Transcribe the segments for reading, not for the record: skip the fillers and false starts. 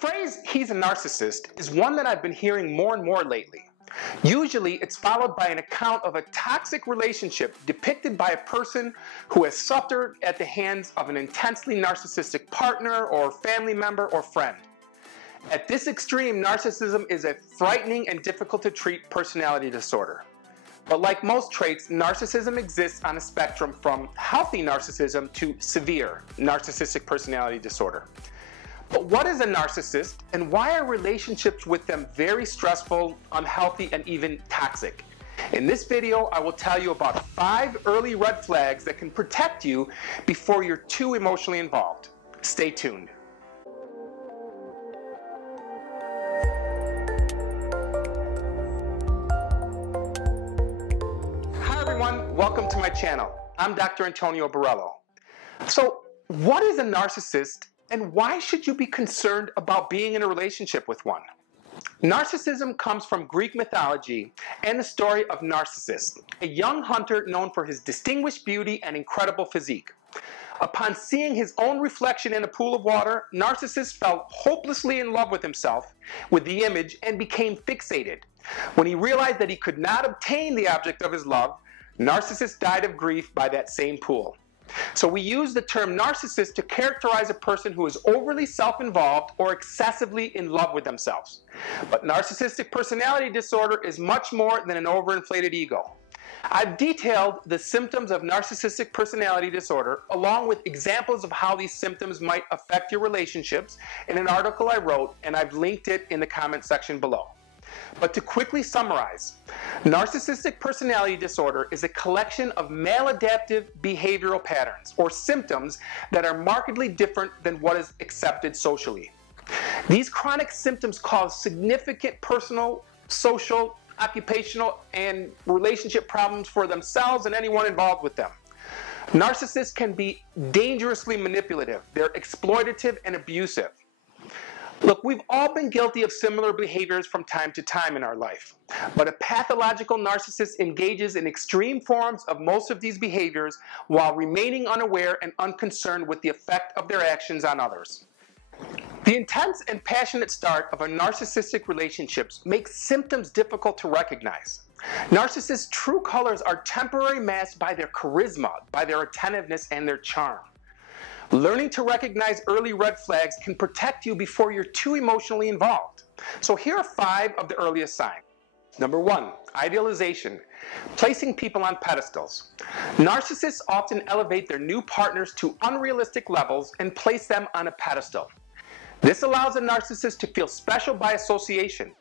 phrase, "he's a narcissist," is one that I've been hearing more and more lately. Usually, it's followed by an account of a toxic relationship depicted by a person who has suffered at the hands of an intensely narcissistic partner or family member or friend. At this extreme, narcissism is a frightening and difficult to treat personality disorder. But like most traits, narcissism exists on a spectrum from healthy narcissism to severe narcissistic personality disorder. But what is a narcissist, and why are relationships with them very stressful, unhealthy, and even toxic? In this video, I will tell you about 5 early red flags that can protect you before you're too emotionally involved. Stay tuned. Hi everyone, welcome to my channel. I'm Dr. Antonio Borello. So, what is a narcissist? And why should you be concerned about being in a relationship with one? Narcissism comes from Greek mythology and the story of Narcissus, a young hunter known for his distinguished beauty and incredible physique. Upon seeing his own reflection in a pool of water, Narcissus fell hopelessly in love with himself, with the image, and became fixated. When he realized that he could not obtain the object of his love, Narcissus died of grief by that same pool. So we use the term narcissist to characterize a person who is overly self-involved or excessively in love with themselves. But narcissistic personality disorder is much more than an overinflated ego. I've detailed the symptoms of narcissistic personality disorder along with examples of how these symptoms might affect your relationships in an article I wrote, and I've linked it in the comment section below. But to quickly summarize, narcissistic personality disorder is a collection of maladaptive behavioral patterns or symptoms that are markedly different than what is accepted socially. These chronic symptoms cause significant personal, social, occupational, and relationship problems for themselves and anyone involved with them. Narcissists can be dangerously manipulative. They're exploitative and abusive. Look, we've all been guilty of similar behaviors from time to time in our life, but a pathological narcissist engages in extreme forms of most of these behaviors while remaining unaware and unconcerned with the effect of their actions on others. The intense and passionate start of a narcissistic relationship makes symptoms difficult to recognize. Narcissists' true colors are temporarily masked by their charisma, by their attentiveness, and their charm. Learning to recognize early red flags can protect you before you're too emotionally involved. So here are 5 of the earliest signs. Number 1, idealization, placing people on pedestals. Narcissists often elevate their new partners to unrealistic levels and place them on a pedestal. This allows a narcissist to feel special by association.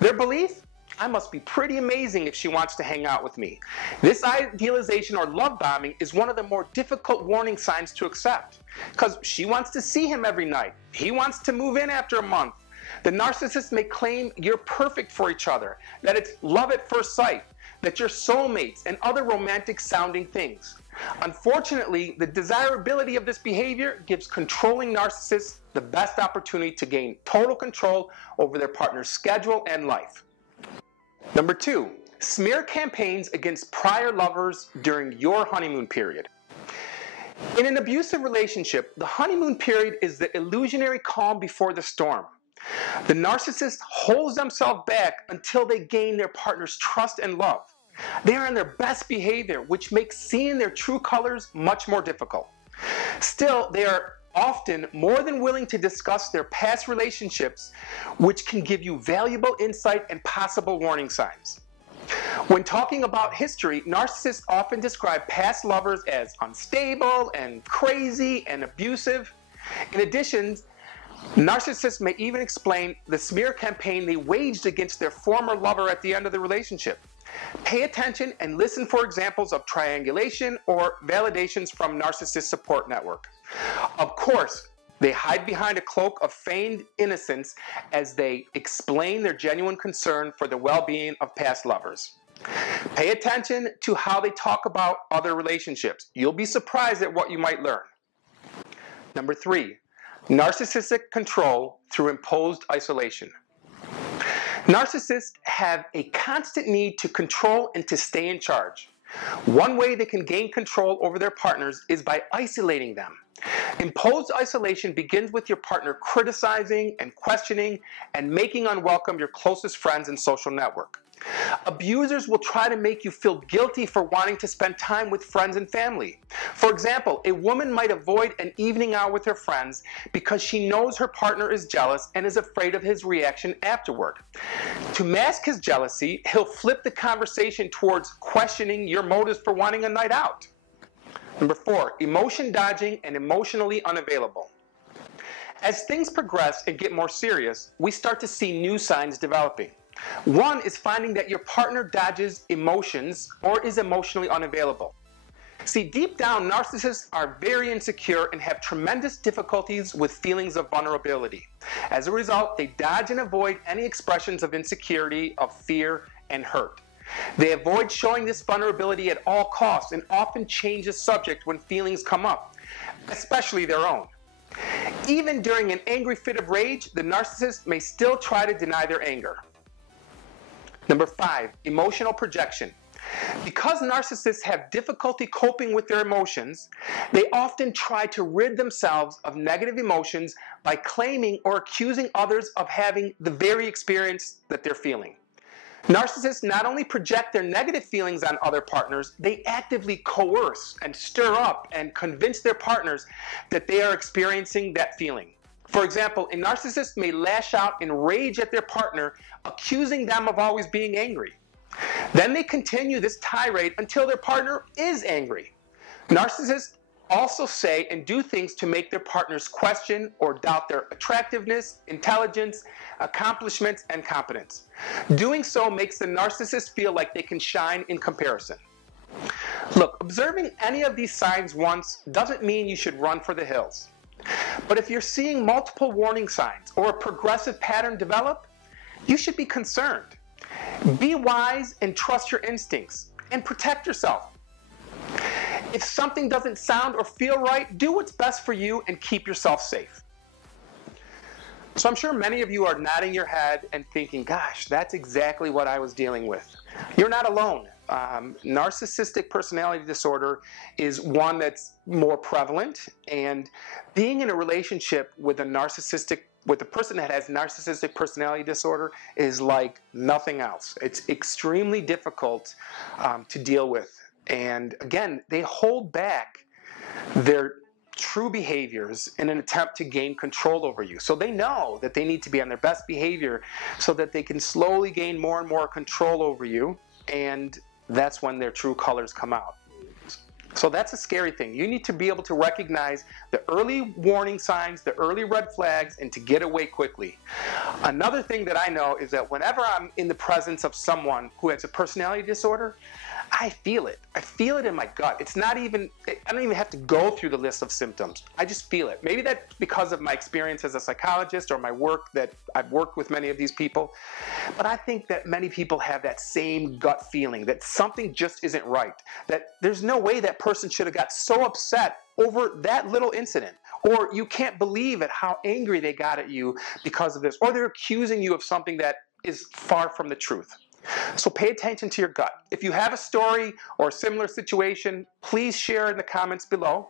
Their belief? I must be pretty amazing if she wants to hang out with me. This idealization or love bombing is one of the more difficult warning signs to accept, because she wants to see him every night. He wants to move in after a month. The narcissist may claim you're perfect for each other, that it's love at first sight, that you're soulmates, and other romantic sounding things. Unfortunately, the desirability of this behavior gives controlling narcissists the best opportunity to gain total control over their partner's schedule and life. Number 2, smear campaigns against prior lovers during your honeymoon period. In an abusive relationship, the honeymoon period is the illusionary calm before the storm. The narcissist holds themselves back until they gain their partner's trust and love. They are in their best behavior, which makes seeing their true colors much more difficult. Still, they are often more than willing to discuss their past relationships, which can give you valuable insight and possible warning signs. When talking about history, narcissists often describe past lovers as unstable and crazy and abusive. In addition, narcissists may even explain the smear campaign they waged against their former lover at the end of the relationship. Pay attention and listen for examples of triangulation or validations from Narcissist Support Network. Of course, they hide behind a cloak of feigned innocence as they explain their genuine concern for the well-being of past lovers. Pay attention to how they talk about other relationships. You'll be surprised at what you might learn. Number 3, narcissistic control through imposed isolation. Narcissists have a constant need to control and to stay in charge. One way they can gain control over their partners is by isolating them. Imposed isolation begins with your partner criticizing and questioning and making unwelcome your closest friends and social network. Abusers will try to make you feel guilty for wanting to spend time with friends and family. For example, a woman might avoid an evening out with her friends because she knows her partner is jealous and is afraid of his reaction afterward. To mask his jealousy, he'll flip the conversation towards questioning your motives for wanting a night out. Number 4, emotion dodging and emotionally unavailable. As things progress and get more serious, we start to see new signs developing. One is finding that your partner dodges emotions or is emotionally unavailable. See, deep down, narcissists are very insecure and have tremendous difficulties with feelings of vulnerability. As a result, they dodge and avoid any expressions of insecurity, of fear, and hurt. They avoid showing this vulnerability at all costs and often change the subject when feelings come up, especially their own. Even during an angry fit of rage, the narcissist may still try to deny their anger. Number 5, emotional projection. Because narcissists have difficulty coping with their emotions, they often try to rid themselves of negative emotions by claiming or accusing others of having the very experience that they're feeling. Narcissists not only project their negative feelings on other partners, they actively coerce and stir up and convince their partners that they are experiencing that feeling. For example, a narcissist may lash out in rage at their partner, accusing them of always being angry. Then they continue this tirade until their partner is angry. Narcissists also say and do things to make their partners question or doubt their attractiveness, intelligence, accomplishments, and competence. Doing so makes the narcissist feel like they can shine in comparison. Look, observing any of these signs once doesn't mean you should run for the hills. But if you're seeing multiple warning signs or a progressive pattern develop, you should be concerned. Be wise and trust your instincts and protect yourself. If something doesn't sound or feel right, do what's best for you and keep yourself safe. So I'm sure many of you are nodding your head and thinking, gosh, that's exactly what I was dealing with. You're not alone. Narcissistic personality disorder is one that's more prevalent, and being in a relationship with a person that has narcissistic personality disorder is like nothing else. It's extremely difficult to deal with. And again, they hold back their true behaviors in an attempt to gain control over you. So they know that they need to be on their best behavior so that they can slowly gain more and more control over you, and that's when their true colors come out. So that's a scary thing. You need to be able to recognize the early warning signs, the early red flags, and to get away quickly. Another thing that I know is that whenever I'm in the presence of someone who has a personality disorder, I feel it. I feel it in my gut. It's not even, I don't even have to go through the list of symptoms. I just feel it. Maybe that's because of my experience as a psychologist or my work, that I've worked with many of these people. But I think that many people have that same gut feeling that something just isn't right. That there's no way that person should have got so upset over that little incident. Or you can't believe at how angry they got at you because of this. Or they're accusing you of something that is far from the truth. So pay attention to your gut. If you have a story or a similar situation, please share in the comments below.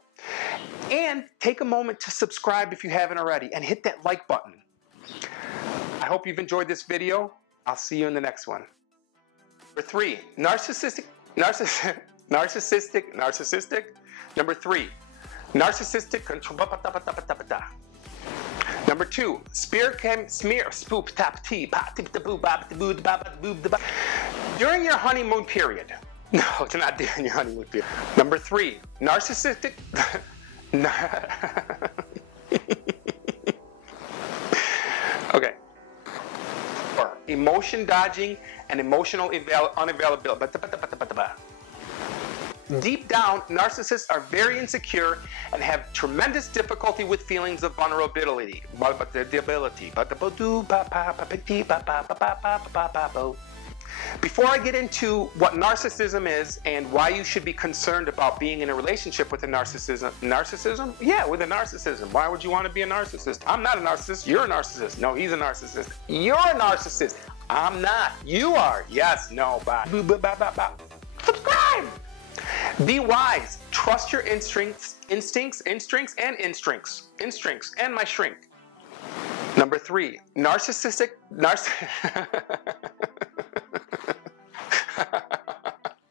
And take a moment to subscribe if you haven't already, and hit that like button. I hope you've enjoyed this video. I'll see you in the next one. Number 3, narcissistic. Number 3, narcissistic control. Number 2, during your honeymoon period. No, it's not during your honeymoon period. Number 3, narcissistic. Okay. Or emotion dodging and emotional unavailability. Deep down, narcissists are very insecure and have tremendous difficulty with feelings of vulnerability. Before I get into what narcissism is and why you should be concerned about being in a relationship with a narcissism? Yeah, with a narcissism. Why would you want to be a narcissist? I'm not a narcissist. You're a narcissist. No, he's a narcissist. You're a narcissist. I'm not. You are. Yes, no, bye. Subscribe! Be wise. Trust your instincts, and my shrink. Number 3, narcissistic.